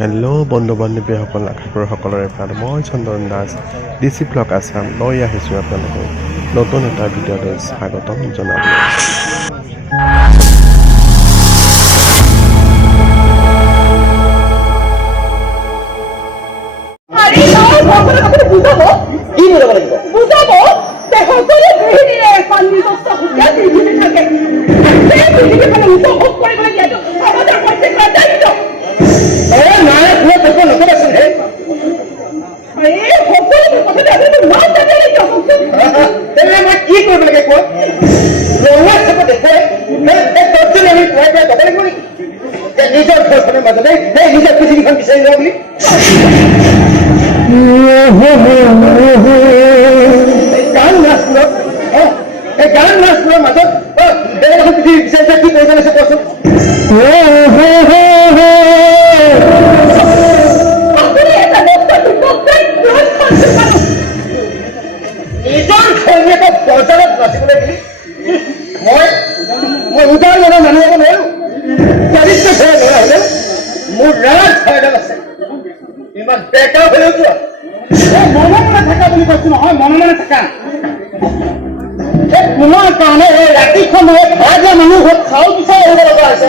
Hello' বন্ধু বান্ধৱীসকল, আশা কৰোঁ সকলোৰে ভাল। মই চন্দন দাস, ডিচি ব্লগ আছাম লৈ আহিছোঁ আপোনালোকক নতুন এটা ভিডিঅ'লৈ স্বাগতম জনাবলৈ। ৰাতিখন মানুহ খাওঁ বিচাৰি আহিব লগা হৈছে।